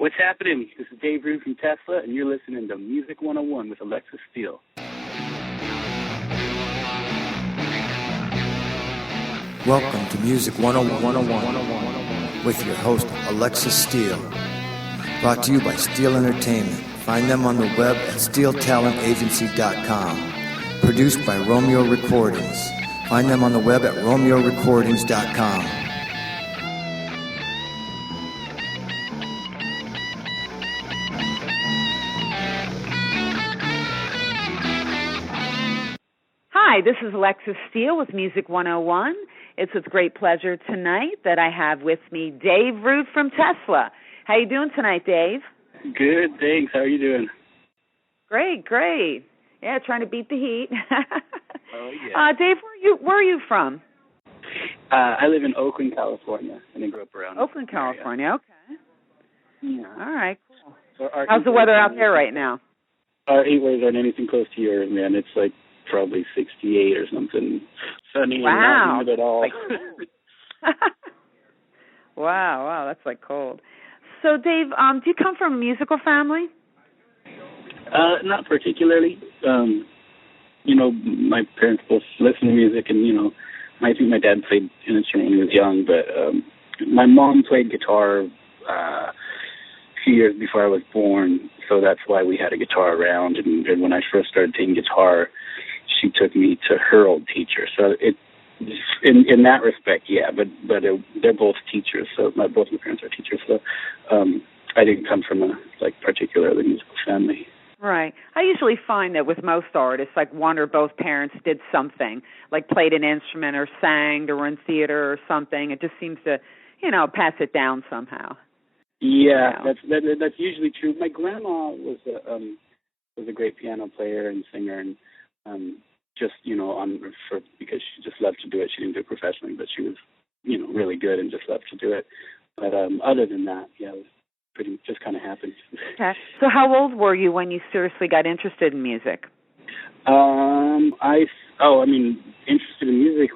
What's happening? This is Dave Rude from Tesla, and you're listening to Music 101 with Alexis Steele. Welcome to Music 101 with your host, Alexis Steele. Brought to you by Steele Entertainment. Find them on the web at steeletalentagency.com. Produced by Romeo Recordings. Find them on the web at romeorecordings.com. Hi, this is Alexis Steele with Music 101. It's with great pleasure tonight that I have with me Dave Rude from Tesla. How you doing tonight, Dave? Good, thanks. How are you doing? Great. Yeah, trying to beat the heat. Oh, yeah. Dave, where are you from? I live in Oakland, California, and I grew up around Oakland, California, okay. Yeah. All right, cool. So how's the weather out there right now? Our heat waves aren't anything close to yours, man. It's like probably 68 or something. Sunny and not humid at all. Wow, that's like cold. So, Dave, do you come from a musical family? Not particularly. My parents both listen to music, and, I think my dad played an instrument when he was young, but my mom played guitar a few years before I was born, so that's why we had a guitar around, and when I first started taking guitar, she took me to her old teacher. So in that respect, yeah, but they're both teachers, so both my parents are teachers, so I didn't come from a particularly musical family. Right. I usually find that with most artists, like one or both parents did something, like played an instrument or sang or were in theater or something. It just seems to, pass it down somehow. Yeah, that's usually true. My grandma was a great piano player and singer, and because she just loved to do it. She didn't do it professionally, but she was, really good and just loved to do it. But other than that, yeah, it was just kind of happened. Okay. So how old were you when you seriously got interested in music? Interested in music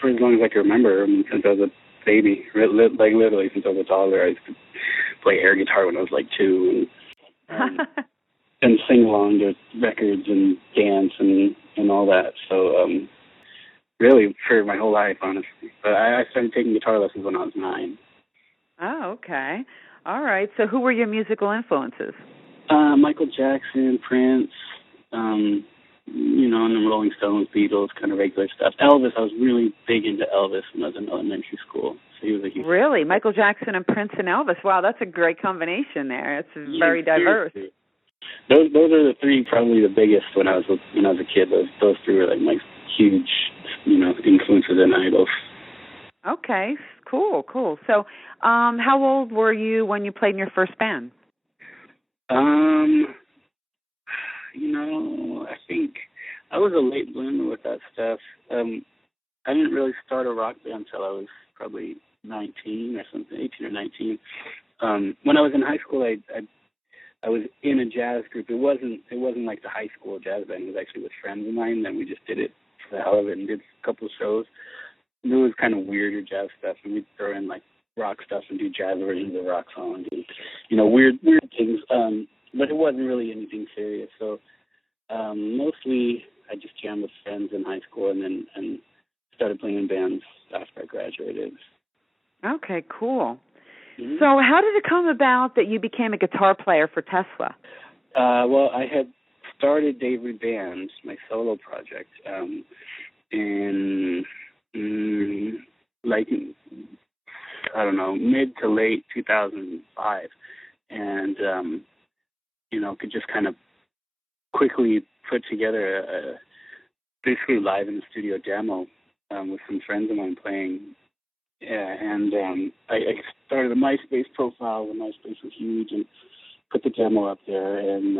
for as long as I can remember. Since I was a baby, literally since I was a toddler. I used to play air guitar when I was 2, and sing along to records and dance and all that. So really for my whole life, honestly. But I started taking guitar lessons when I was 9. Oh, okay. All right. So who were your musical influences? Michael Jackson, Prince, and the Rolling Stones, Beatles, kind of regular stuff. Elvis, I was really big into Elvis when I was in elementary school. So he was a huge... Really? Michael Jackson and Prince and Elvis. Wow, that's a great combination there. It's very diverse. Seriously. Those are the three, probably the biggest when I was a kid. Those three were my huge, influences and idols. Okay, cool. So, how old were you when you played in your first band? I think I was a late bloomer with that stuff. I didn't really start a rock band until I was probably 19 or something, 18 or 19. When I was in high school, I was in a jazz group. It wasn't like the high school jazz band. It was actually with friends of mine, and we just did it for the hell of it and did a couple of shows. It was kind of weirder jazz stuff, and we'd throw in rock stuff and do jazz versions of rock songs and weird things. But it wasn't really anything serious. So mostly I just jammed with friends in high school, and started playing in bands after I graduated. Okay, cool. Mm-hmm. So how did it come about that you became a guitar player for Tesla? Well, I had started Dave Rude Band, my solo project, in mid to late 2005, and could just kind of quickly put together a basically live in the studio demo with some friends of mine playing. Yeah, and I started a MySpace profile when MySpace was huge, and put the demo up there. And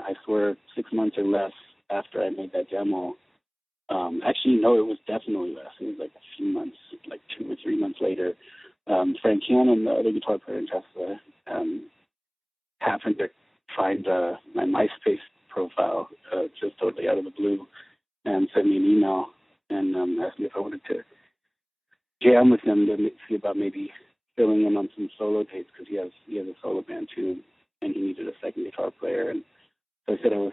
I swear, 6 months or less after I made that demo. Actually, no, it was definitely less. It was a few months, 2 or 3 months later. Frank Cannon, the other guitar player in Tesla, happened to find my MySpace profile just totally out of the blue, and sent me an email and asked me if I wanted to jam with them to see about maybe filling in on some solo dates because he has a solo band too, and he needed a second guitar player. And so I said I was,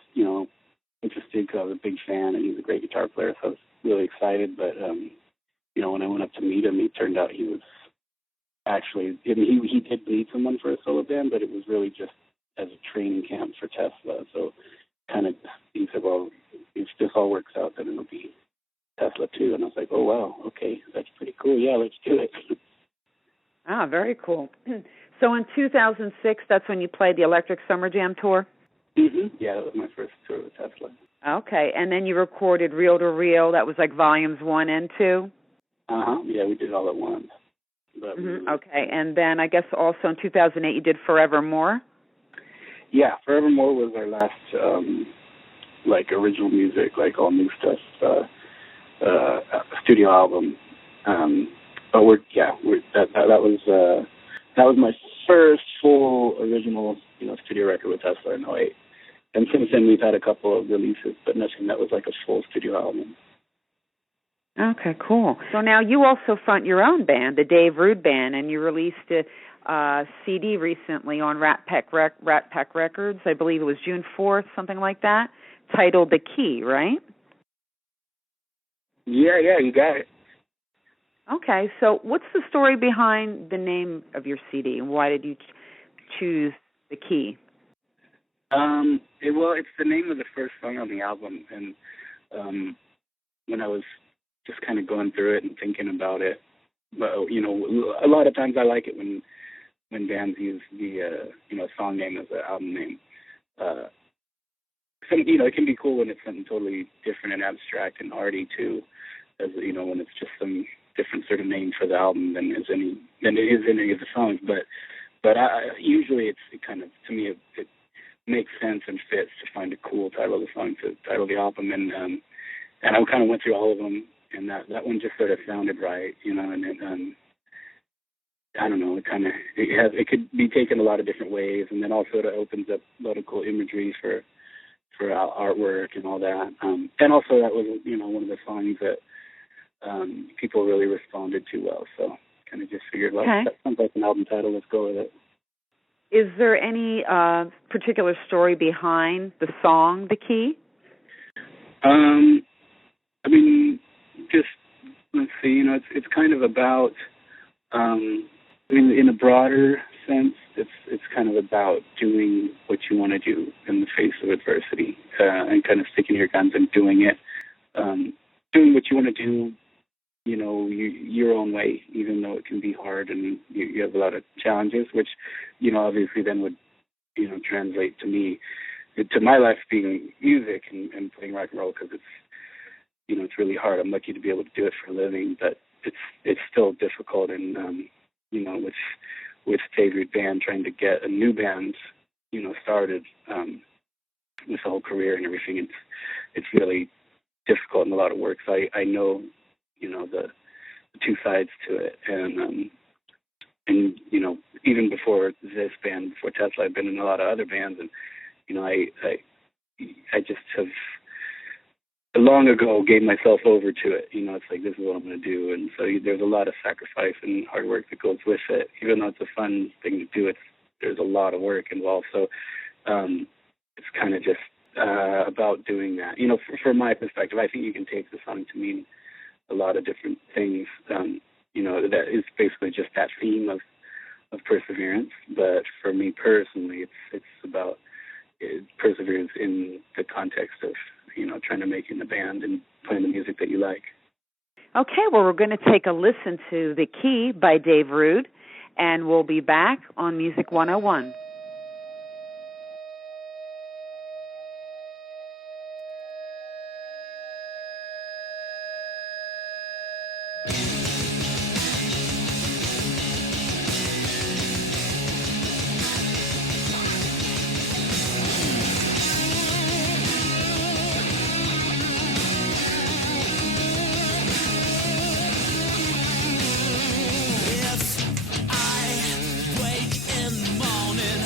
interested because I was a big fan, and he's a great guitar player, so I was really excited. But when I went up to meet him, it turned out he was actually, he did need someone for a solo band, but it was really just as a training camp for Tesla. So kind of, he said, well, if this all works out, then it'll be Tesla too. And I was like, oh, wow, okay, that's pretty cool. Yeah, let's do it. Ah, very cool. So in 2006, that's when you played the Electric Summer Jam tour? Mm-hmm. Yeah, that was my first tour with Tesla. Okay, and then you recorded Reel to Reel. That was like volumes 1 and 2? Uh-huh, yeah, we did all at once. Okay, and then I guess also in 2008 you did Forevermore? Yeah, Forevermore was our last, original music, like all new stuff, studio album. But that was my first full original, studio record with Tesla in 2008. And since then we've had a couple of releases, but nothing that was like a full studio album. Okay, cool. So now you also front your own band, the Dave Rude Band, and you released a CD recently on Rat Pack Records. I believe it was June 4th, something like that, titled The Key, right? Yeah, you got it. Okay, so what's the story behind the name of your CD, and why did you choose The Key? It's the name of the first song on the album, and when I was just kind of going through it and thinking about it, but a lot of times I like it when bands use the song name as an album name. It can be cool when it's something totally different and abstract and arty too, as when it's just some different sort of name for the album than it is in any of the songs. But usually it kind of, to me, it makes sense and fits to find a cool title of the song to title the album, and I kind of went through all of them, and that one just sort of sounded right, and it, I don't know, it could be taken a lot of different ways, and then also it opens up a lot of cool imagery for artwork and all that, and also that was one of the songs that people really responded to well, so kind of just figured, well, that sounds like an album title, let's go with it. Is there any particular story behind the song, The Key? Just, let's see, it's kind of about, in a broader sense, it's kind of about doing what you want to do in the face of adversity, and kind of sticking to your guns and doing it, doing what you want to do, your own way, even though it can be hard and you have a lot of challenges, which, obviously then would, translate to my life being music and playing rock and roll, because it's, it's really hard. I'm lucky to be able to do it for a living, but it's still difficult, and, with Dave Rude Band, trying to get a new band, started, with the whole career and everything, it's really difficult and a lot of work. So I know, the two sides to it, and even before this band, before Tesla, I've been in a lot of other bands, and I just have long ago gave myself over to it. It's like, this is what I'm going to do, and so there's a lot of sacrifice and hard work that goes with it. Even though it's a fun thing to do, there's a lot of work involved. So it's kind of just about doing that. From my perspective, I think you can take the song to mean a lot of different things. That is basically just that theme of perseverance. But for me personally, it's about perseverance in the context of trying to make it in the band and playing the music that you like. Okay, well, we're going to take a listen to The Key by Dave Rude, and we'll be back on Music 101. If I wake in the morning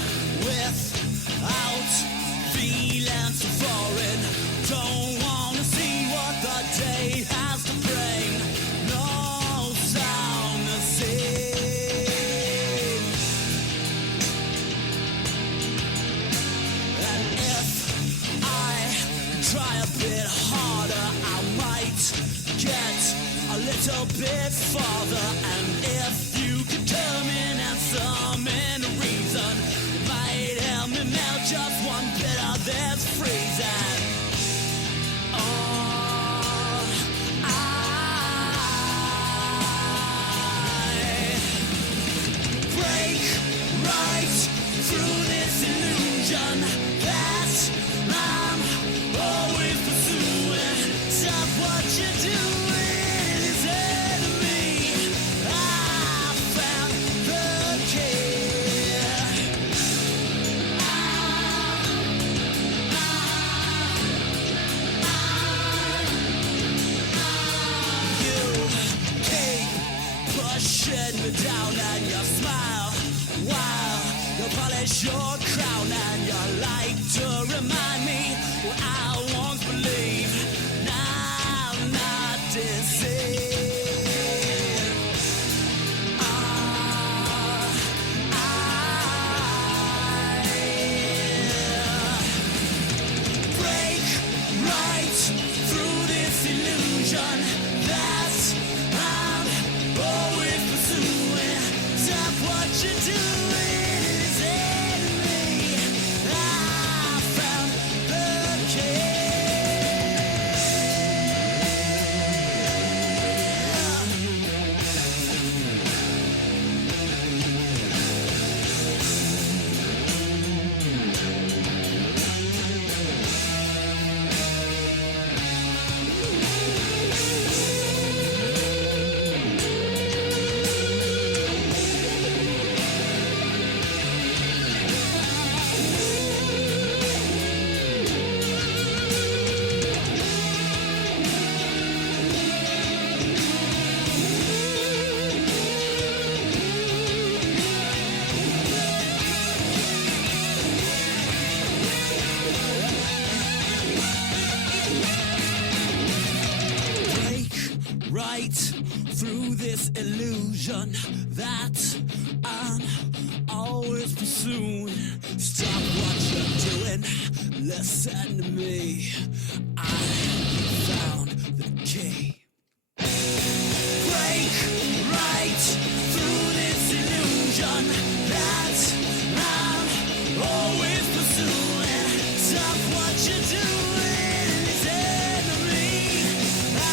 little bit farther, and if you could come in and summon a reason, it might help me melt just one bit of this freezing. Break right through this illusion that I'm always pursuing. Stop what you're doing is enemy. I found the key. You keep pushing me down and you smile while you polish your crown, and you like to remind me what I once believed. Now I'm not deceived. Break right through this illusion that I'm always pursuing. Stop what you're doing is enemy. I found the key. Break right through this illusion that I'm always pursuing. Stop what you're doing, listen to me. I found the key. Break right through this illusion that I'm always pursuing. Stop what you're doing is enemy. I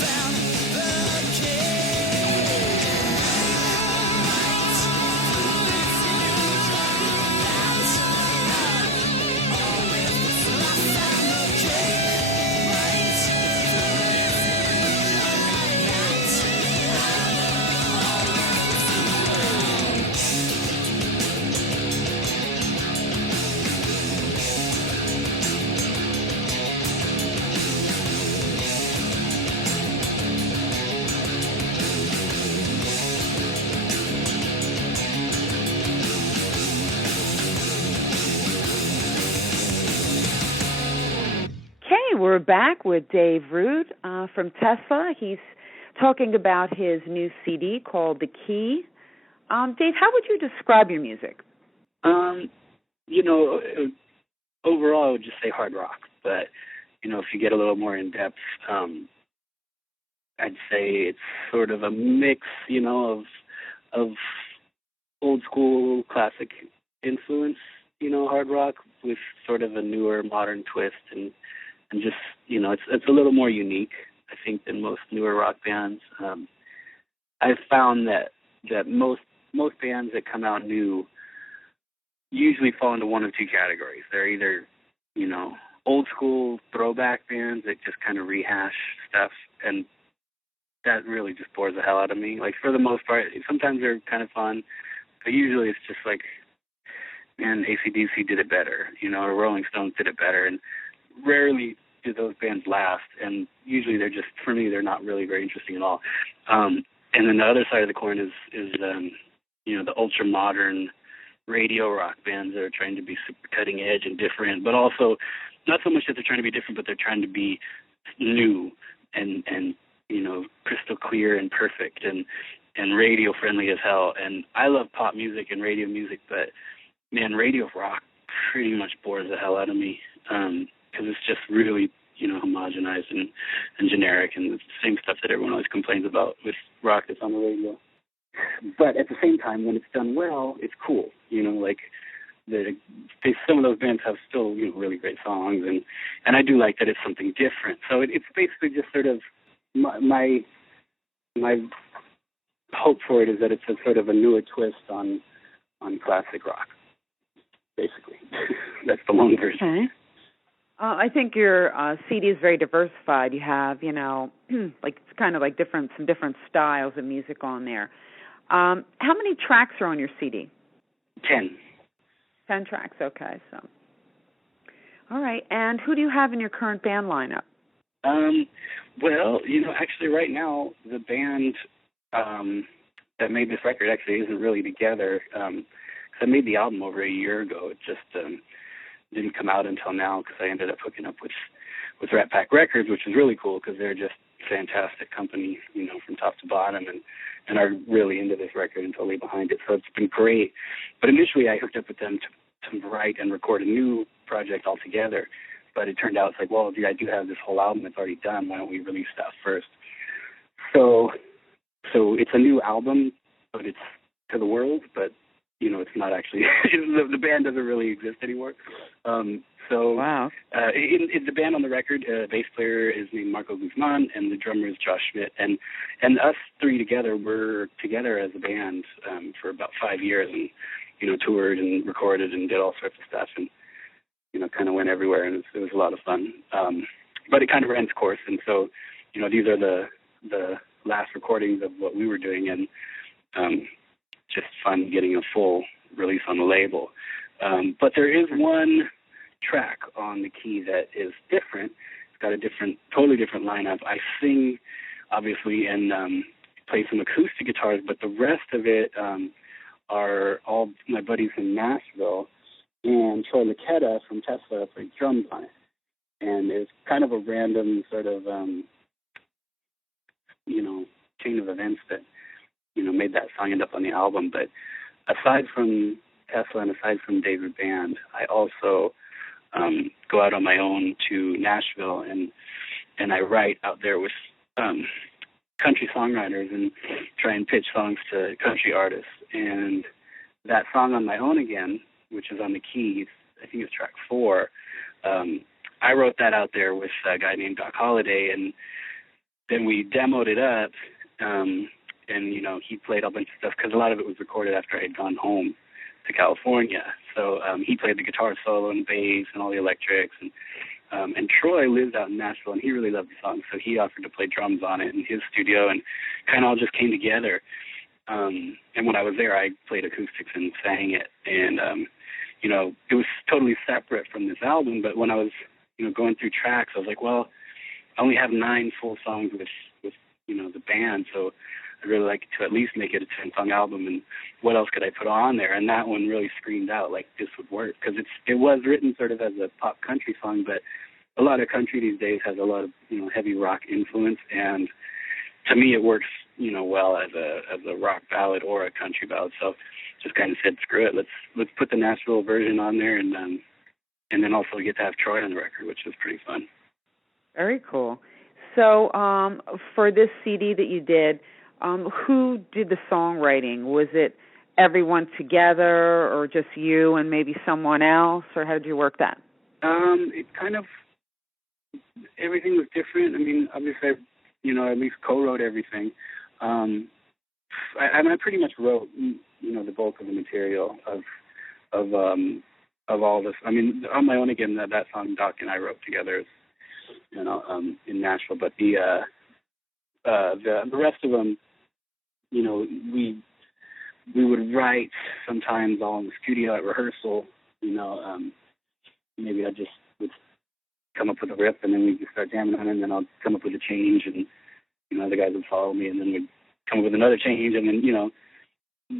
found the key. Right through this illusion that I'm always pursuing. I found the key. Right through this illusion that I'm always pursuing. Okay, we're back with Dave Root from Tesla. He's talking about his new CD called The Key. Dave, how would you describe your music? You know, overall, I would just say hard rock. But, you know, if you get a little more in depth, I'd say it's sort of a mix, you know, of old school classic influence, you know, hard rock with sort of a newer modern twist, and just, you know, it's a little more unique, I think, than most newer rock bands. I've found that most bands that come out new usually fall into one of two categories. They're either, you know, old school throwback bands that just kind of rehash stuff, and that really just bores the hell out of me. Like, for the most part, sometimes they're kind of fun, but usually it's just like, man, AC/DC did it better, you know, or Rolling Stones did it better, and rarely do those bands last, and usually they're just, for me, they're not really very interesting at all. And then the other side of the coin is you know, the ultra modern radio rock bands that are trying to be super cutting edge and different, but also not so much that they're trying to be different, but they're trying to be new and you know, crystal clear and perfect and radio friendly as hell. And I love pop music and radio music, but man, radio rock pretty much bores the hell out of me, because it's just really homogenized and generic, and the same stuff that everyone always complains about with rock that's on the radio. But at the same time, when it's done well, it's cool. Like some of those bands have still really great songs, and I do like that it's something different. So it's basically just sort of my hope for it is that it's a sort of a newer twist on classic rock. Basically, that's the long version. Okay. I think your CD is very diversified. You have, like it's kind of like some different styles of music on there. How many tracks are on your CD? 10. 10 tracks. Okay, so. All right. And who do you have in your current band lineup? Well, actually, right now the band that made this record actually isn't really together. I made the album over a year ago. It just didn't come out until now because I ended up hooking up with Rat Pack Records, which is really cool because they're just fantastic company, from top to bottom, and are really into this record and totally behind it. So it's been great. But initially I hooked up with them to write and record a new project altogether. But it turned out it's like, well, I do have this whole album that's already done. Why don't we release that first? So it's a new album, but it's to the world, but it's not actually, the band doesn't really exist anymore. Wow. In the band on the record, bass player is named Marco Guzman, and the drummer is Josh Schmidt. And us three together, we're together as a band for about 5 years, and, toured and recorded and did all sorts of stuff, and, kind of went everywhere, and it was a lot of fun. But it kind of ran its course, and so, these are the last recordings of what we were doing, and just fun getting a full release on the label. But there is one track on the key that is different. It's got a totally different lineup. I sing, obviously, and play some acoustic guitars, but the rest of it are all my buddies in Nashville, and Troy Laquetta from Tesla played drums on it. And it's kind of a random sort of, chain of events that made that song end up on the album. But aside from Tesla and aside from David Band, I also go out on my own to Nashville and I write out there with country songwriters and try and pitch songs to country artists. And that song On My Own Again, which is on the keys, I think it's track 4, I wrote that out there with a guy named Doc Holliday, and then we demoed it up. And, he played a bunch of stuff because a lot of it was recorded after I had gone home to California. So he played the guitar solo and bass and all the electrics. And Troy lives out in Nashville, and he really loved the song, so he offered to play drums on it in his studio, and kind of all just came together. And when I was there, I played acoustics and sang it. And, it was totally separate from this album, but when I was, going through tracks, I was like, well, I only have 9 full songs with the band, so I'd really like to at least make it a 10-song album, and what else could I put on there? And that one really screamed out like this would work, because it was written sort of as a pop country song, but a lot of country these days has a lot of heavy rock influence, and to me it works well as a rock ballad or a country ballad. So just kind of said, screw it, let's put the Nashville version on there, and then also get to have Troy on the record, which was pretty fun. Very cool. So for this CD that you did, who did the songwriting? Was it everyone together, or just you and maybe someone else, or how did you work that? It kind of, everything was different. I mean, obviously, I at least co-wrote everything. I pretty much wrote, the bulk of the material of all this. I mean, On My Own Again, that song Doc and I wrote together, in Nashville. But the rest of them, we would write sometimes all in the studio at rehearsal. Maybe I just would come up with a riff, and then we'd just start jamming on it, and then I'll come up with a change, and the guys would follow me, and then we'd come up with another change, and then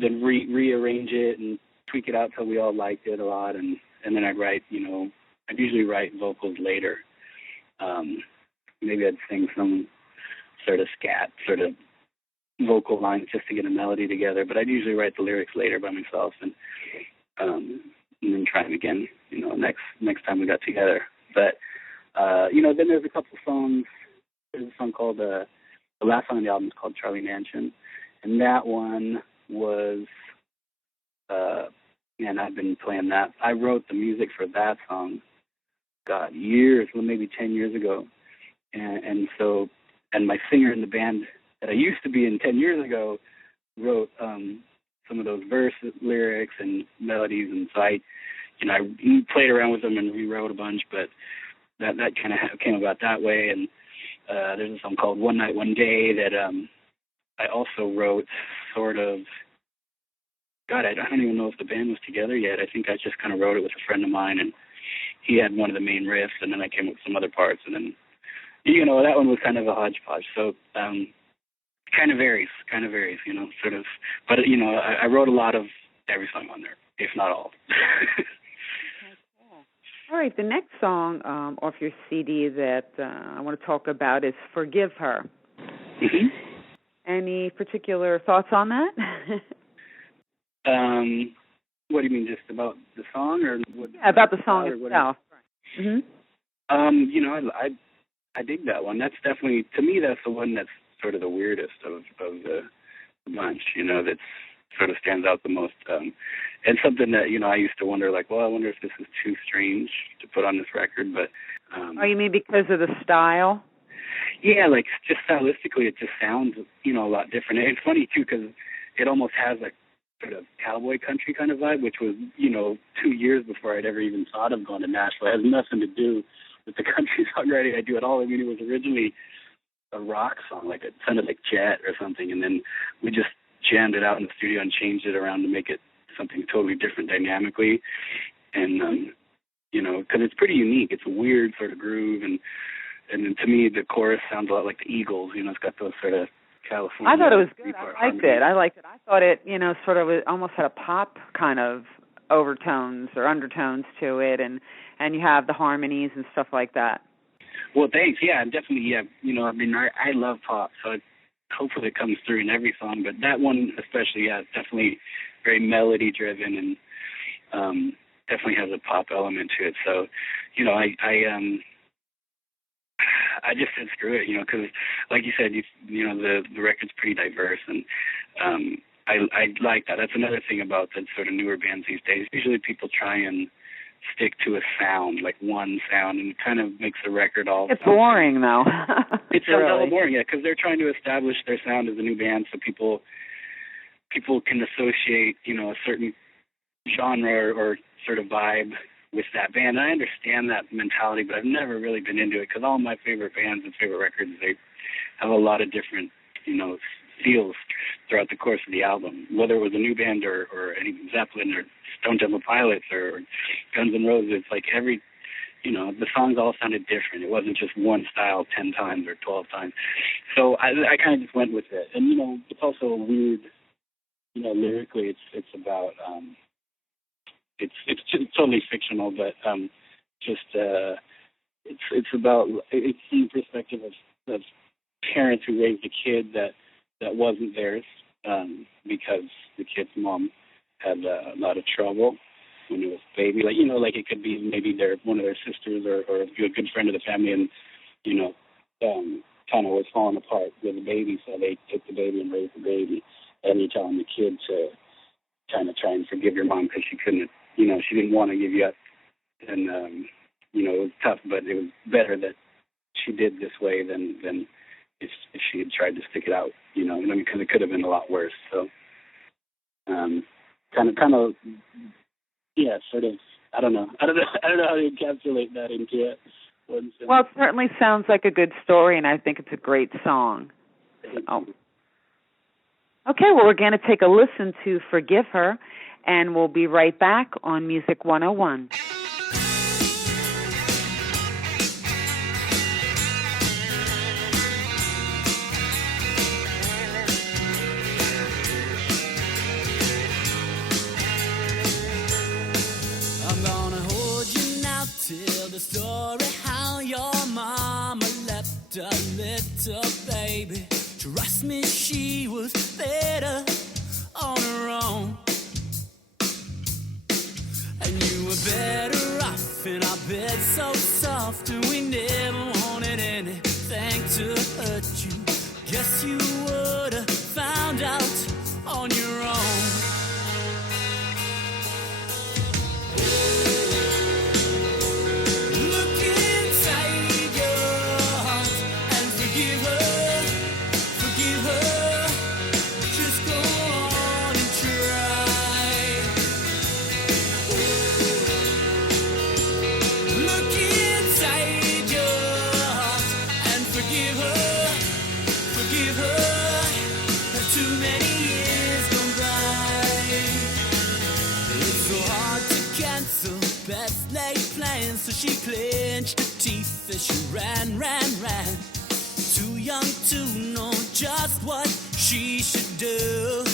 then rearrange it and tweak it out till we all liked it a lot, and then I'd write, I'd usually write vocals later. Maybe I'd sing some sort of scat sort of vocal lines just to get a melody together, but I'd usually write the lyrics later by myself, and then try them again, next time we got together. But then there's a couple songs. There's a song called, the last song on the album is called Charlie Mansion. And that one was, I've been playing that. I wrote the music for that song, God, years, well, maybe 10 years ago. And my singer in the band that I used to be in 10 years ago wrote some of those verse lyrics and melodies. And so I played around with them and rewrote a bunch, but that kind of came about that way. And there's a song called One Night, One Day that I also wrote sort of, God, I don't even know if the band was together yet. I think I just kind of wrote it with a friend of mine, and he had one of the main riffs, and then I came up with some other parts, and then, that one was kind of a hodgepodge. So kind of varies, sort of. But, I wrote a lot of every song on there, if not all. All right, the next song off your CD that I want to talk about is Forgive Her. Mm-hmm. Any particular thoughts on that? What do you mean, just about the song, or what? Yeah, about the song itself. Mm-hmm. I dig that one. That's definitely, to me, that's the one that's sort of the weirdest of the bunch. That sort of stands out the most. And something that I used to wonder, like, well, I wonder if this is too strange to put on this record. But you mean because of the style? Yeah, like just stylistically, it just sounds a lot different. And it's funny too because it almost has like sort of cowboy country kind of vibe, which was, 2 years before I'd ever even thought of going to Nashville. It has nothing to do with the country songwriting I do at all. I mean, it was originally a rock song, like it sounded like Jet or something, and then we just jammed it out in the studio and changed it around to make it something totally different dynamically. And, because it's pretty unique. It's a weird sort of groove, and to me, the chorus sounds a lot like the Eagles. It's got those sort of California. I thought it was good. I liked it. I thought it, sort of almost had a pop kind of overtones or undertones to it, and you have the harmonies and stuff like that. Well, thanks. Yeah, definitely. Yeah, I love pop, so hopefully it comes through in every song. But that one especially, yeah, it's definitely very melody driven and definitely has a pop element to it. So, I just said screw it, because like you said, the record's pretty diverse, and I like that. That's another thing about the sort of newer bands these days. Usually people try and stick to a sound, like one sound, and it kind of makes the record all... It's boring, though. It's a little boring, yeah, because they're trying to establish their sound as a new band so people can associate, a certain genre or sort of vibe with that band. And I understand that mentality, but I've never really been into it because all my favorite bands and favorite records, they have a lot of different, feels throughout the course of the album, whether it was a new band or any Zeppelin or Stone Temple Pilots or Guns N' Roses. It's like every, the songs all sounded different. It wasn't just one style 10 times or 12 times. So I kind of just went with it. And, it's also a weird, lyrically it's about, it's totally fictional, but it's about, it's from the perspective of parents who raised a kid that wasn't theirs because the kid's mom had a lot of trouble when he was a baby. Like it could be maybe one of their sisters or a good friend of the family, and kind of was falling apart with the baby, so they took the baby and raised the baby. And you're telling the kid to kind of try and forgive your mom because she couldn't, she didn't want to give you up. And, it was tough, but it was better that she did this way than if she had tried to stick it out, because it could have been a lot worse. So, kind of, yeah, sort of, I don't know how to encapsulate that into it. Well, it certainly sounds like a good story, and I think it's a great song. Okay, well, we're going to take a listen to Forgive Her, and we'll be right back on Music 101. I'm gonna hold you now till the story how your mama left a little baby. Trust me, she was better on her own. And you were better off in our bed so soft, and we never wanted anything to hurt you. Guess you would have found out on your own. Look inside your heart and forgive her, forgive her. Just go on and try. Look inside your heart and forgive her, forgive her. Have too many years gone by. It's so hard to cancel best laid plans, so she clenched her teeth as she ran, ran, ran. Too young to know just what she should do.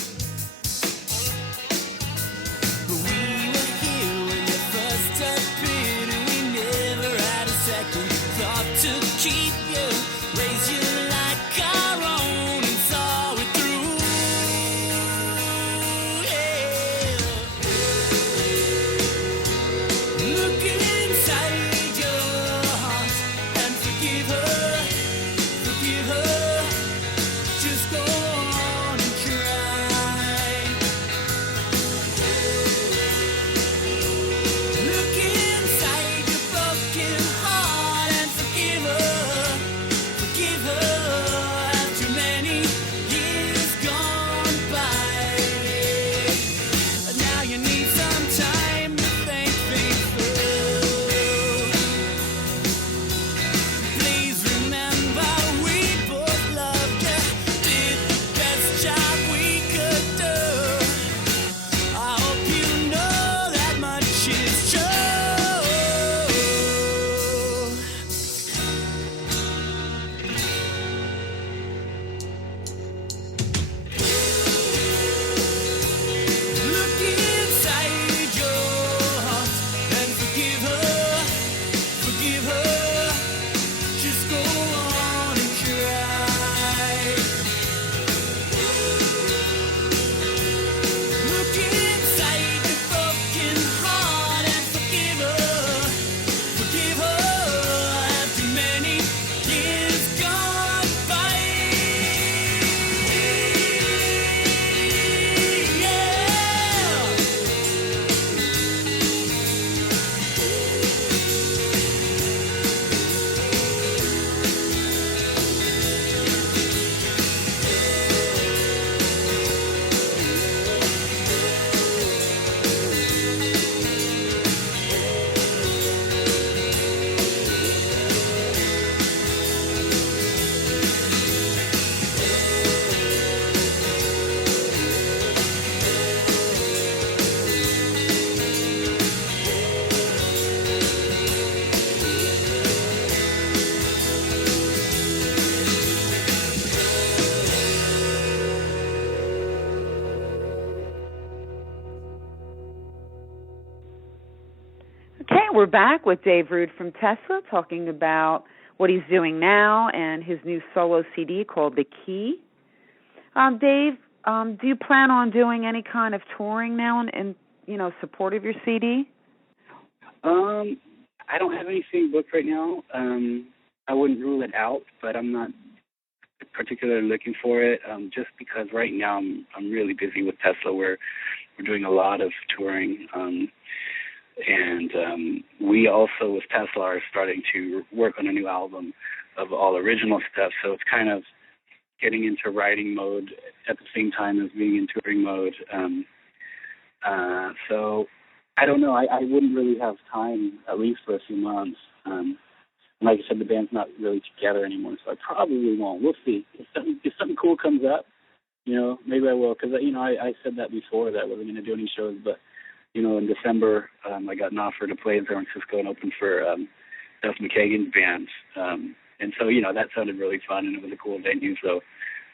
But we were here when you first appeared, and we never had a second thought to keep you, raise you like our own, and saw it through. Yeah. Look inside your heart and forgive her, forgive her. Just go on and try. Look inside your broken heart and forgive her, forgive her. After many years gone by, now you need some time to think things through. Please remember we both loved you, did the best job we could do. I hope you know that much is true. Look inside your heart and forgive her, forgive her. Just go on and try. Look inside your broken heart and forgive her, forgive her. After many years gone by. Yeah. Okay, we're back with Dave Rude from Tesla talking about what he's doing now and his new solo CD called The Key. Dave, do you plan on doing any kind of touring now in support of your CD? I don't have anything booked right now. I wouldn't rule it out, but I'm not particularly looking for it. Just because right now I'm really busy with Tesla. We're doing a lot of touring, and we also with Tesla are starting to work on a new album of all original stuff. So it's kind of getting into writing mode at the same time as being in touring mode. So I don't know. I wouldn't really have time, at least for a few months. Like I said, the band's not really together anymore, so I probably won't. We'll see. If something cool comes up, maybe I will. Because, I said that before, that I wasn't going to do any shows. But, in December, I got an offer to play in San Francisco and open for Duff McKagan's band. And so, that sounded really fun, and it was a cool venue. So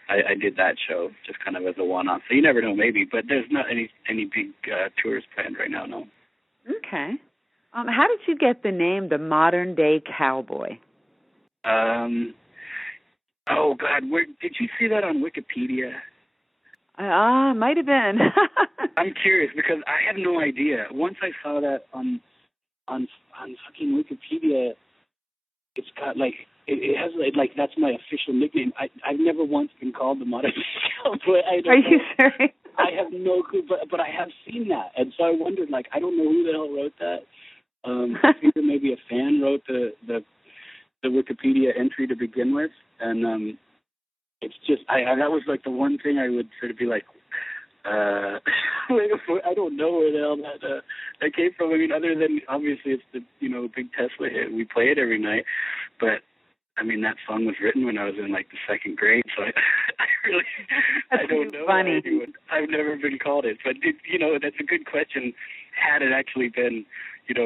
I did that show just kind of as a one-off. So you never know, maybe. But there's not any big tours planned right now, no. Okay. How did you get the name The Modern Day Cowboy? Oh, God, where did you see that on Wikipedia? Might have been. I'm curious because I have no idea. Once I saw that on on fucking Wikipedia, it's got like it has like that's my official nickname. I've never once been called the Modern Cowboy. Are you serious? I have no clue, but I have seen that, and so I wondered, like, I don't know who the hell wrote that. I figured maybe a fan wrote the Wikipedia entry to begin with, and it's just that was like the one thing I would sort of be like, I don't know where the hell that came from. I mean, other than obviously it's the big Tesla hit. We play it every night, but I mean that song was written when I was in like the second grade, so I don't know. Funny. Anyone. I've never been called it, but that's a good question. Had it actually been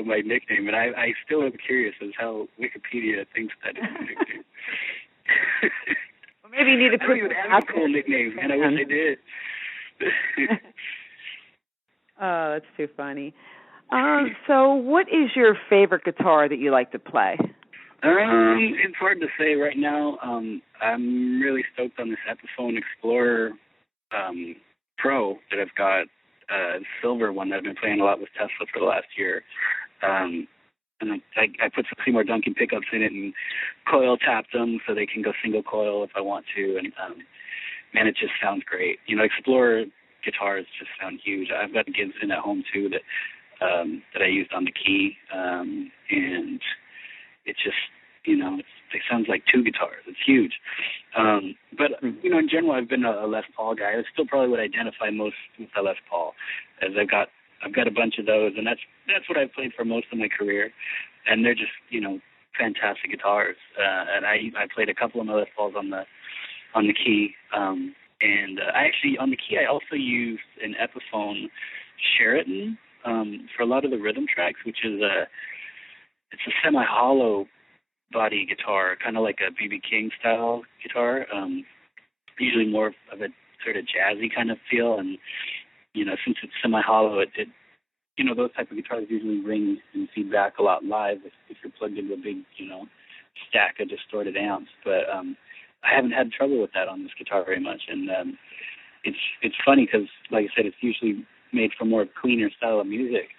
my nickname, and I still am curious as how Wikipedia thinks that is my nickname. Well, maybe you need to put have cool nicknames, man. I wish I did. Oh, that's too funny. So what is your favorite guitar that you like to play? It's hard to say right now. I'm really stoked on this Epiphone Explorer Pro that I've got, a silver one that I've been playing a lot with Tesla for the last year. And I put some Seymour Duncan pickups in it and coil tapped them so they can go single coil if I want to. And man, it just sounds great. Explorer guitars just sound huge. I've got a Gibson at home too that I used on the key, and it just it sounds like two guitars. It's huge. But in general, I've been a Les Paul guy. I still probably would identify most with the Les Paul, as I've got a bunch of those, and that's what I've played for most of my career, and they're just fantastic guitars. And I played a couple of my Les Pauls on the key, and I actually on the key I also used an Epiphone Sheraton for a lot of the rhythm tracks, which is it's a semi-hollow body guitar, kind of like a B.B. King style guitar, usually more of a sort of jazzy kind of feel, and since it's semi-hollow, it those type of guitars usually ring and feedback a lot live if you're plugged into a big stack of distorted amps. But I haven't had trouble with that on this guitar very much, and it's funny because, like I said, it's usually made for more cleaner style of music.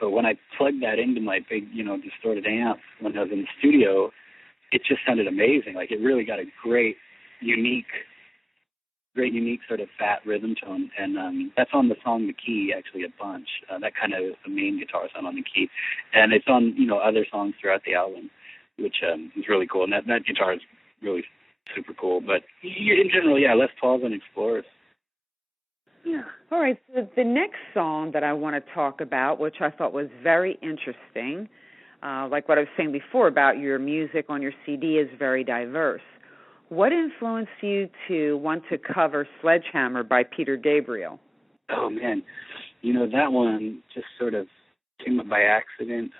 But when I plugged that into my big, distorted amp when I was in the studio, it just sounded amazing. Like, it really got a great, unique sort of fat rhythm tone. And that's on the song The Key, actually, a bunch. That kind of the main guitar sound on the key. And it's on, other songs throughout the album, which is really cool. And that guitar is really super cool. But in general, yeah, Les Pauls and Explorers. Yeah. All right. So the next song that I want to talk about, which I thought was very interesting, like what I was saying before about your music on your CD is very diverse. What influenced you to want to cover Sledgehammer by Peter Gabriel? Oh, man. That one just sort of came up by accident.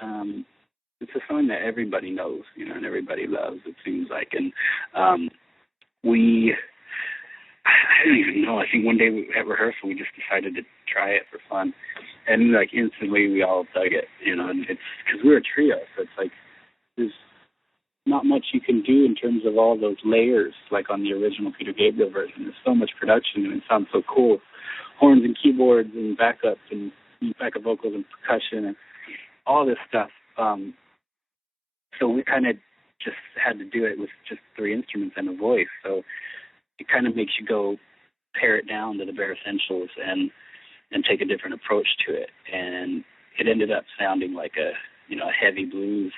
It's a song that everybody knows, and everybody loves, it seems like. And I don't even know. I think one day at rehearsal we just decided to try it for fun, and like instantly we all dug it, And it's because we're a trio, so it's like there's not much you can do in terms of all those layers like on the original Peter Gabriel version. There's so much production and it sounds so cool, horns and keyboards and backup vocals and percussion and all this stuff. So we kind of just had to do it with just three instruments and a voice. So it kind of makes you go pare it down to the bare essentials and take a different approach to it. And it ended up sounding like a heavy blues,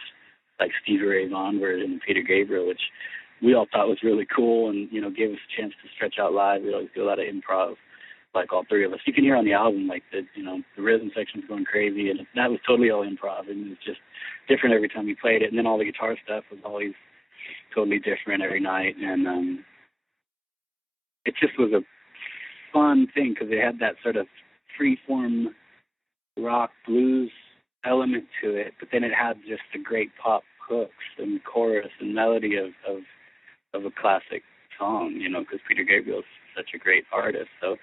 like Stevie Ray Vaughan version of Peter Gabriel, which we all thought was really cool and, gave us a chance to stretch out live. We always do a lot of improv, like all three of us. You can hear on the album, like the rhythm section's going crazy, and that was totally all improv, and it was just different every time we played it. And then all the guitar stuff was always totally different every night, and it just was a fun thing because it had that sort of free-form rock blues element to it, but then it had just the great pop hooks and chorus and melody of a classic song, because Peter Gabriel's such a great artist. So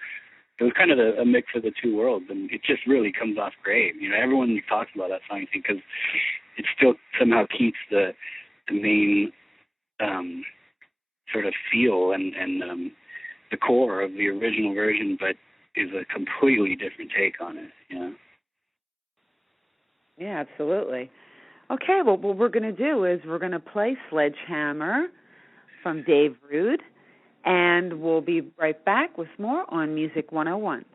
it was kind of a mix of the two worlds, and it just really comes off great. Everyone talks about that song, I think, because it still somehow keeps the main sort of feel and the core of the original version, but is a completely different take on it. Yeah, absolutely. Okay, well, what we're going to do is we're going to play Sledgehammer from Dave Rude, and we'll be right back with more on Music 101.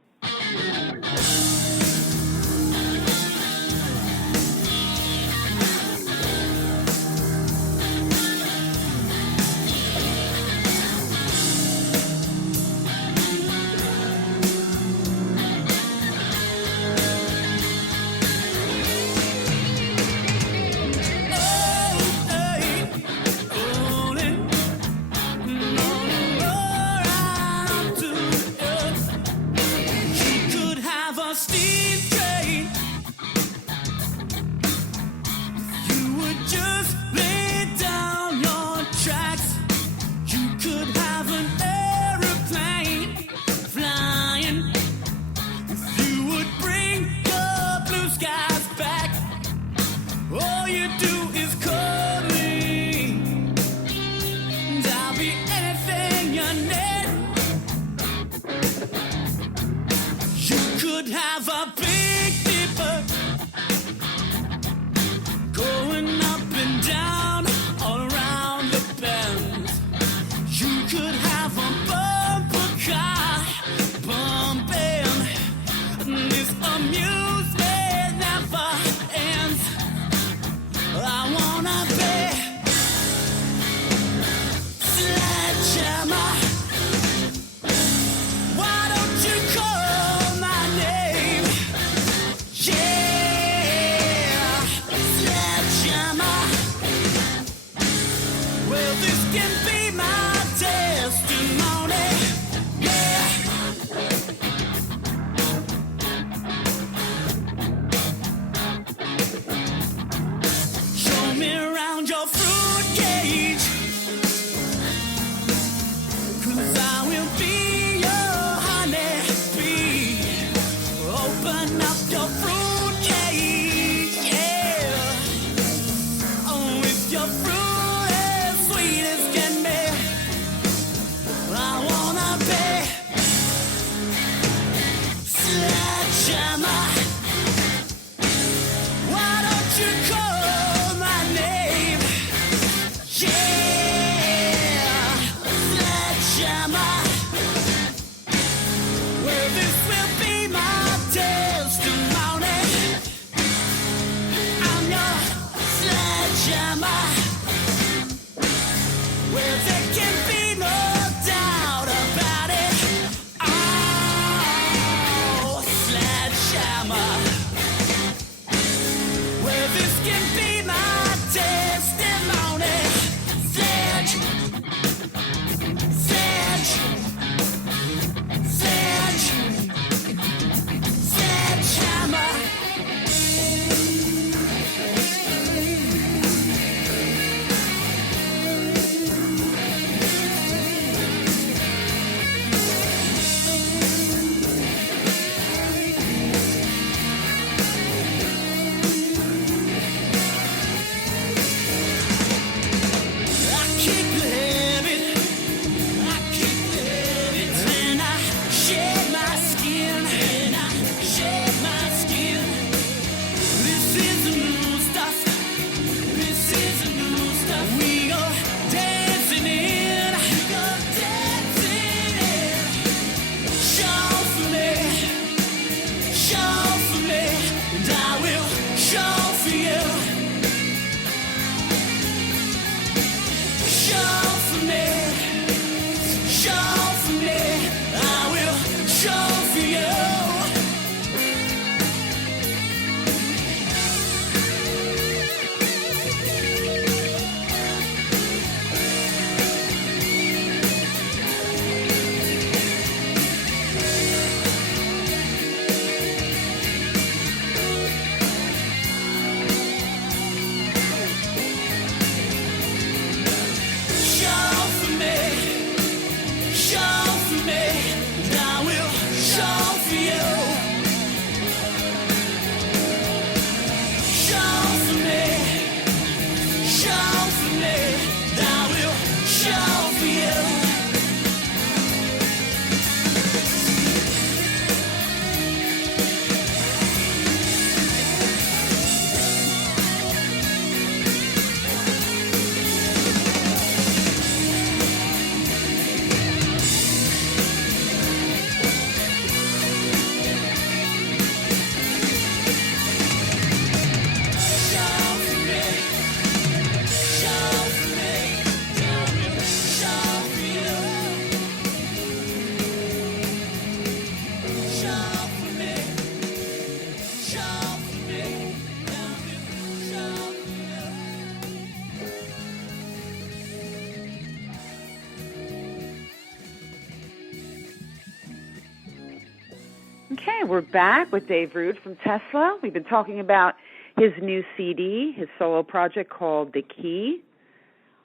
we're back with Dave Rude from Tesla. We've been talking about his new CD, his solo project called The Key.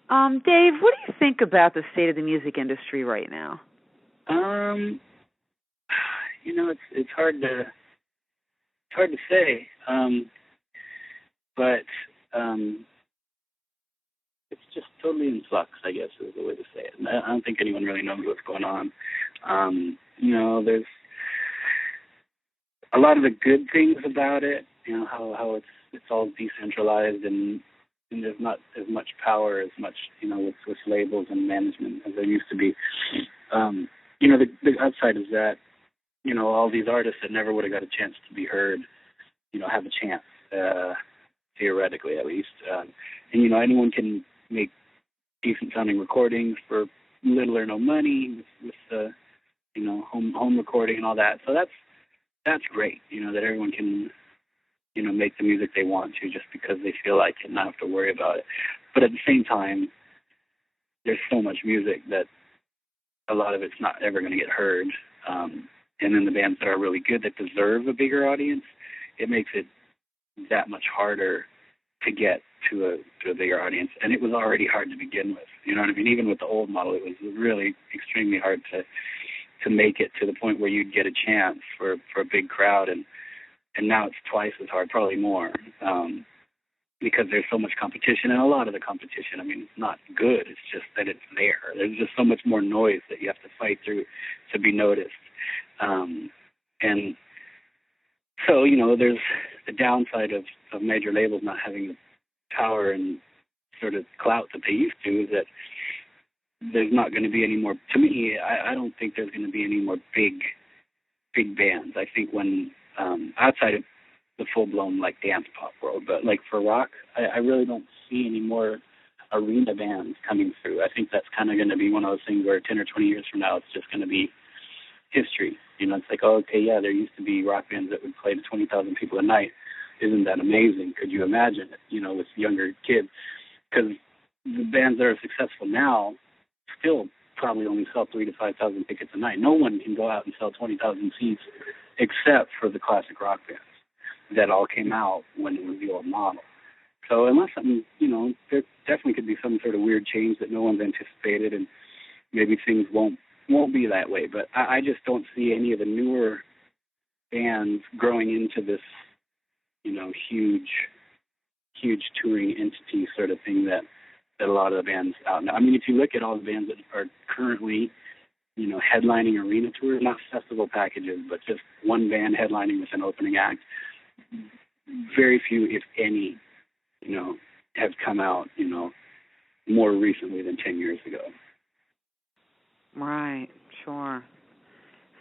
Dave, what do you think about the state of the music industry right now? It's hard to say, but it's just totally in flux, I guess is the way to say it. And I don't think anyone really knows what's going on. There's a lot of the good things about it, how it's all decentralized and there's not as much power as much, with labels and management as there used to be. The upside is that, all these artists that never would have got a chance to be heard, have a chance, theoretically at least. And anyone can make decent sounding recordings for little or no money with home recording and all that. So that's great, that everyone can, make the music they want to just because they feel like it and not have to worry about it. But at the same time, there's so much music that a lot of it's not ever going to get heard. And then the bands that are really good that deserve a bigger audience, it makes it that much harder to get to a bigger audience. And it was already hard to begin with. You know what I mean? Even with the old model, it was really extremely hard to make it to the point where you'd get a chance for a big crowd. And now it's twice as hard, probably more, because there's so much competition. And a lot of the competition, it's not good. It's just that it's there. There's just so much more noise that you have to fight through to be noticed. And so, there's the downside of major labels not having the power and sort of clout that they used to, is that there's not going to be any more, to me, I don't think there's going to be any more big bands. I think when, outside of the full-blown, dance pop world, but, for rock, I really don't see any more arena bands coming through. I think that's kind of going to be one of those things where 10 or 20 years from now, it's just going to be history. It's like, oh, okay, yeah, there used to be rock bands that would play to 20,000 people a night. Isn't that amazing? Could you imagine it, with younger kids? Because the bands that are successful now still probably only sell 3,000 to 5,000 tickets a night. No one can go out and sell 20,000 seats except for the classic rock bands that all came out when it was the old model. So unless something, there definitely could be some sort of weird change that no one's anticipated, and maybe things won't be that way. But I just don't see any of the newer bands growing into this, huge touring entity sort of thing that a lot of the bands out now. If you look at all the bands that are currently, headlining arena tours, not festival packages, but just one band headlining with an opening act, very few, if any, have come out, more recently than 10 years ago. Right, sure.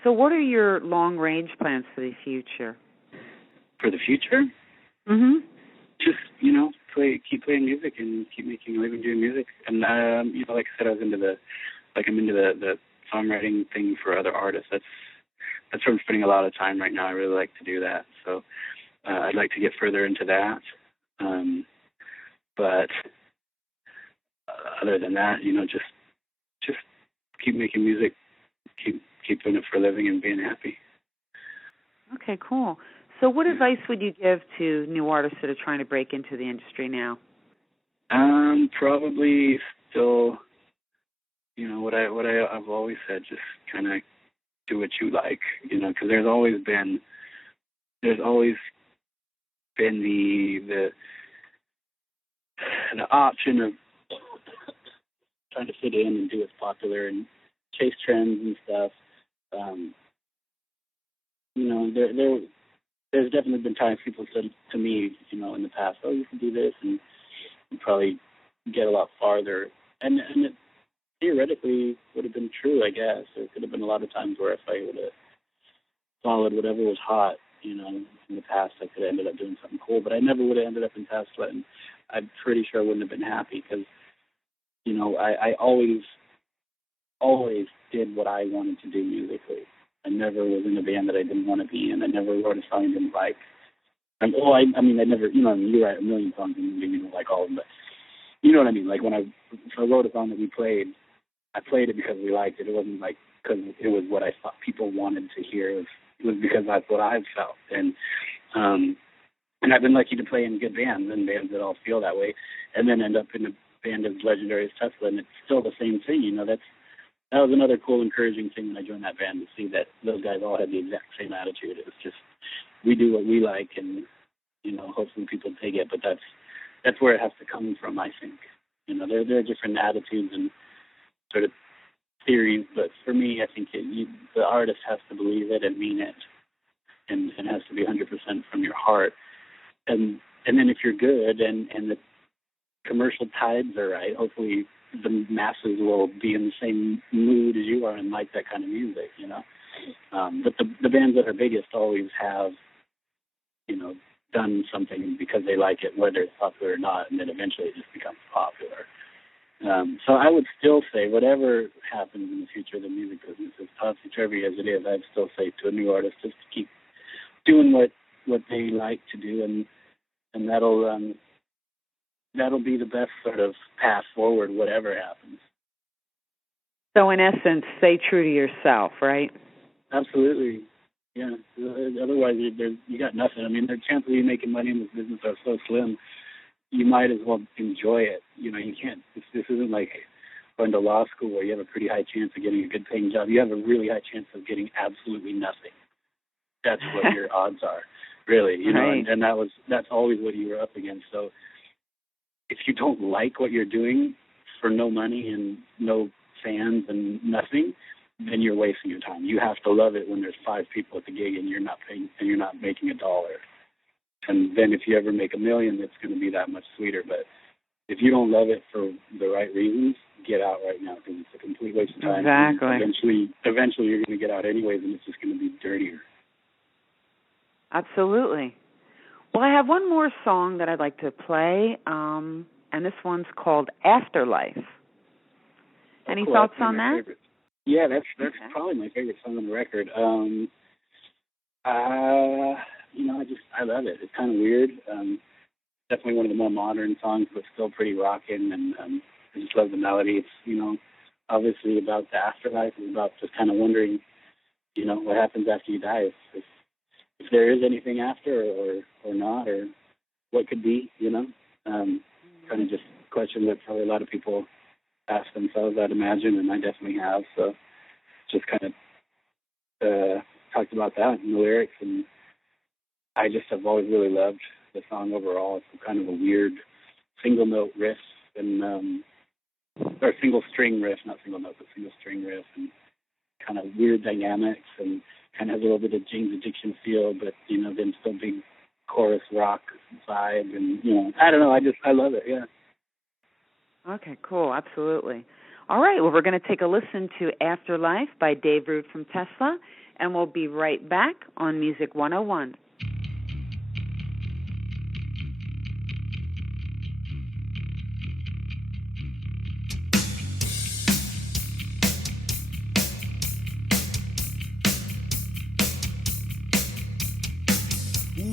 So what are your long-range plans for the future? For the future? Mm-hmm. Just, keep playing music and keep making a living doing music. And, like I said, I'm into the songwriting thing for other artists. That's where I'm spending a lot of time right now. I really like to do that. So I'd like to get further into that. But other than that, just keep making music, keep doing it for a living and being happy. Okay, cool. So what advice would you give to new artists that are trying to break into the industry now? Probably still, what I've always said, just kind of do what you like, because there's always been the option of trying to fit in and do what's popular and chase trends and stuff. There's definitely been times people said to me, in the past, oh, you can do this, and you probably get a lot farther. And it theoretically would have been true, I guess. There could have been a lot of times where if I would have followed whatever was hot, in the past, I could have ended up doing something cool. But I never would have ended up in Tesla, and I'm pretty sure I wouldn't have been happy because, I always did what I wanted to do musically. I never was in a band that I didn't want to be in. I never wrote a song I didn't like. I never, you write a million songs and maybe you don't like all of them, but you know what I mean? Like when I wrote a song that we played, I played it because we liked it. It wasn't like because it was what I thought people wanted to hear. It was, was because that's what I've felt. And I've been lucky to play in good bands and bands that all feel that way, and then end up in a band as legendary as Tesla, and it's still the same thing. That was another cool, encouraging thing when I joined that band, to see that those guys all had the exact same attitude. It was just, we do what we like, and hopefully people take it. But that's where it has to come from, I think. There are different attitudes and sort of theories, but for me, I think the artist has to believe it and mean it, and it has to be 100% from your heart. And then if you're good and the commercial tides are right, hopefully the masses will be in the same mood as you are and like that kind of music, But the bands that are biggest always have, done something because they like it, whether it's popular or not, and then eventually it just becomes popular. So I would still say, whatever happens in the future, the music business, as topsy-turvy as it is, I'd still say to a new artist just to keep doing what they like to do, and that'll be the best sort of path forward, whatever happens. So in essence, stay true to yourself, right? Absolutely. Yeah. Otherwise, you got nothing. I mean, the chances of you making money in this business are so slim. You might as well enjoy it. You can't. This isn't like going to law school where you have a pretty high chance of getting a good paying job. You have a really high chance of getting absolutely nothing. That's what your odds are, really. Right. And that's always what you were up against. So if you don't like what you're doing for no money and no fans and nothing, then you're wasting your time. You have to love it when there's 5 people at the gig and you're not making $1. And then if you ever make $1 million, it's going to be that much sweeter. But if you don't love it for the right reasons, get out right now, because it's a complete waste of time. Exactly. Eventually you're going to get out anyways, and it's just going to be dirtier. Absolutely. Well, I have one more song that I'd like to play, and this one's called Afterlife. Any thoughts on that? Favorite. Yeah, that's probably my favorite song on the record. I love it. It's kind of weird. Definitely one of the more modern songs, but still pretty rocking, and I just love the melody. It's, obviously about the afterlife. It's about just kind of wondering, what happens after you die, if there is anything after or not, or what could be, kind of just question that probably a lot of people ask themselves, I'd imagine, and I definitely have. So just kind of talked about that in the lyrics, and I just have always really loved the song overall. It's kind of a weird single note riff or single string riff, not single note, but single string riff, and kind of weird dynamics, and kind of has a little bit of Jane's Addiction feel, but then still big chorus rock vibe, and I don't know. I love it. Yeah. Okay, cool. Absolutely. All right. Well, we're going to take a listen to Afterlife by Dave Ruud from Tesla, and we'll be right back on Music 101.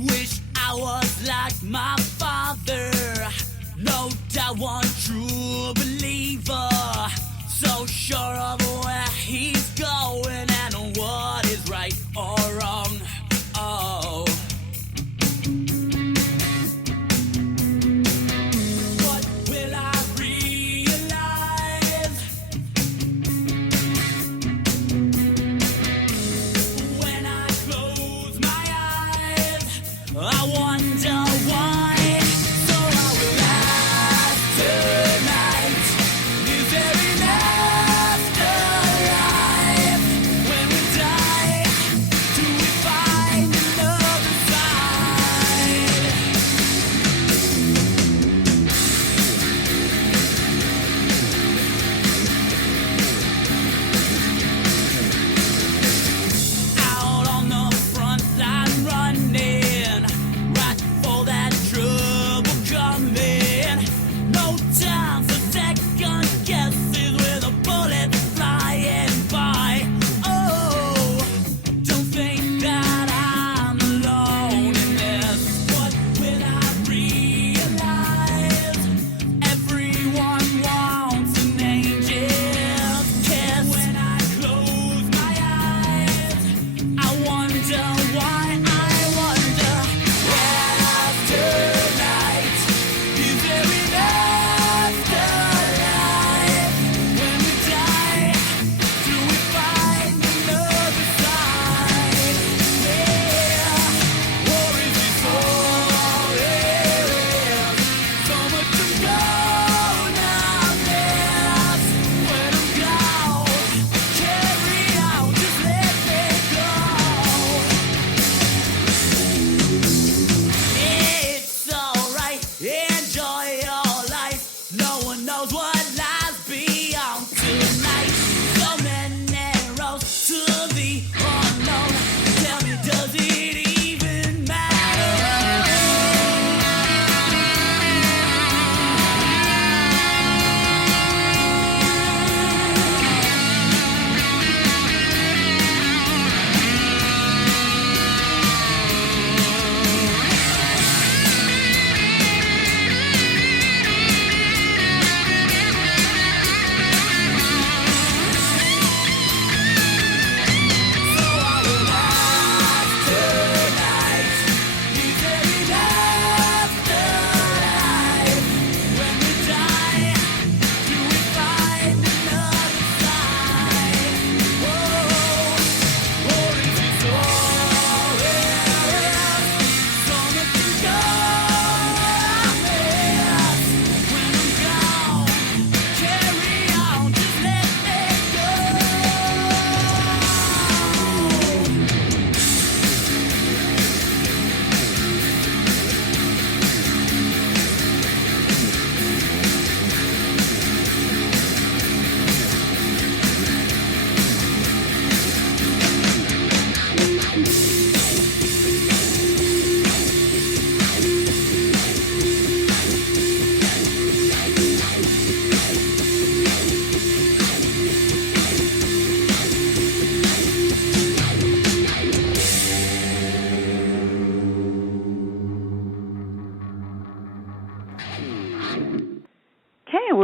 Wish I was like my father, no doubt one true believer, so sure of where he's going and what is right or wrong. Oh, what will I realize when I close my eyes? I wonder why. So I will ask tonight, is there an afterlife?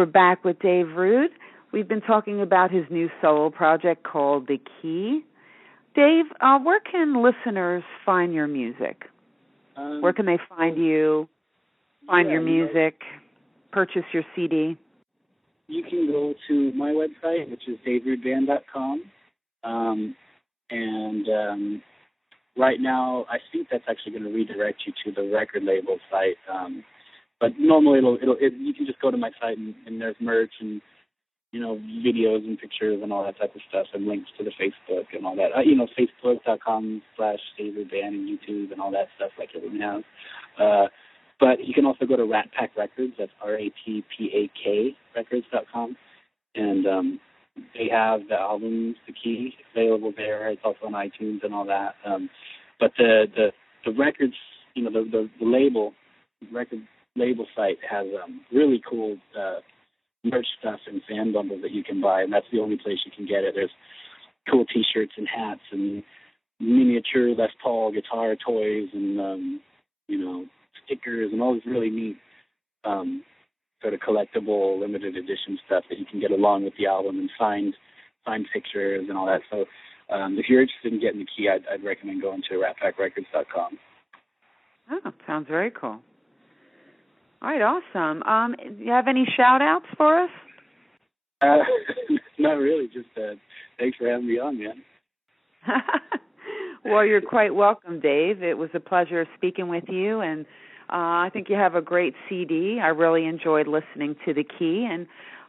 we're back with Dave Rude. We've been talking about his new solo project called The Key. Dave, where can listeners find your music? Where can they find you, find your music, purchase your CD? You can go to my website, which is daverudeband.com. Right now, I think that's actually going to redirect you to the record label site. But normally, you can just go to my site and there's merch and videos and pictures and all that type of stuff and links to the Facebook and all that. Facebook.com/daverudeband and YouTube and all that stuff like everyone has. But you can also go to Rat Pack Records. That's RATPAK Records.com, and they have the album The Key available there. It's also on iTunes and all that. But the records, the label record label site has really cool merch stuff and fan bundles that you can buy, and that's the only place you can get it. There's cool T-shirts and hats and miniature Les Paul guitar toys and stickers and all this really neat sort of collectible limited edition stuff that you can get along with the album and signed pictures and all that. So if you're interested in getting The Key, I'd recommend going to ratpackrecords.com. Oh, sounds very cool. All right, awesome. Do you have any shout-outs for us? Not really. Just thanks for having me on, man. Well, you're quite welcome, Dave. It was a pleasure speaking with you, and I think you have a great CD. I really enjoyed listening to The Key, and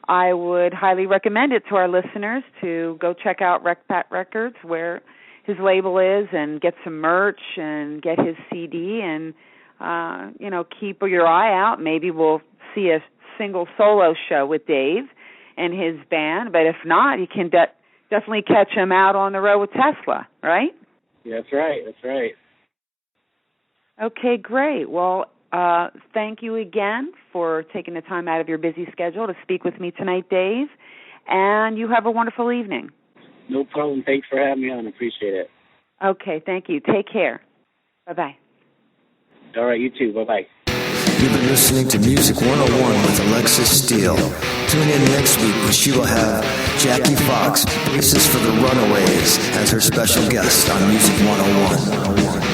I would highly recommend it to our listeners to go check out Rat Pack Records, where his label is, and get some merch and get his CD and keep your eye out. Maybe we'll see a single solo show with Dave and his band. But if not, you can definitely catch him out on the road with Tesla, right? Yeah, that's right. That's right. Okay, great. Well, thank you again for taking the time out of your busy schedule to speak with me tonight, Dave. And you have a wonderful evening. No problem. Thanks for having me on. I appreciate it. Okay, thank you. Take care. Bye-bye. All right, you too. Bye-bye. You've been listening to Music 101 with Alexis Steele. Tune in next week when she will have Jackie Fox, bassist for the Runaways, as her special guest on Music 101.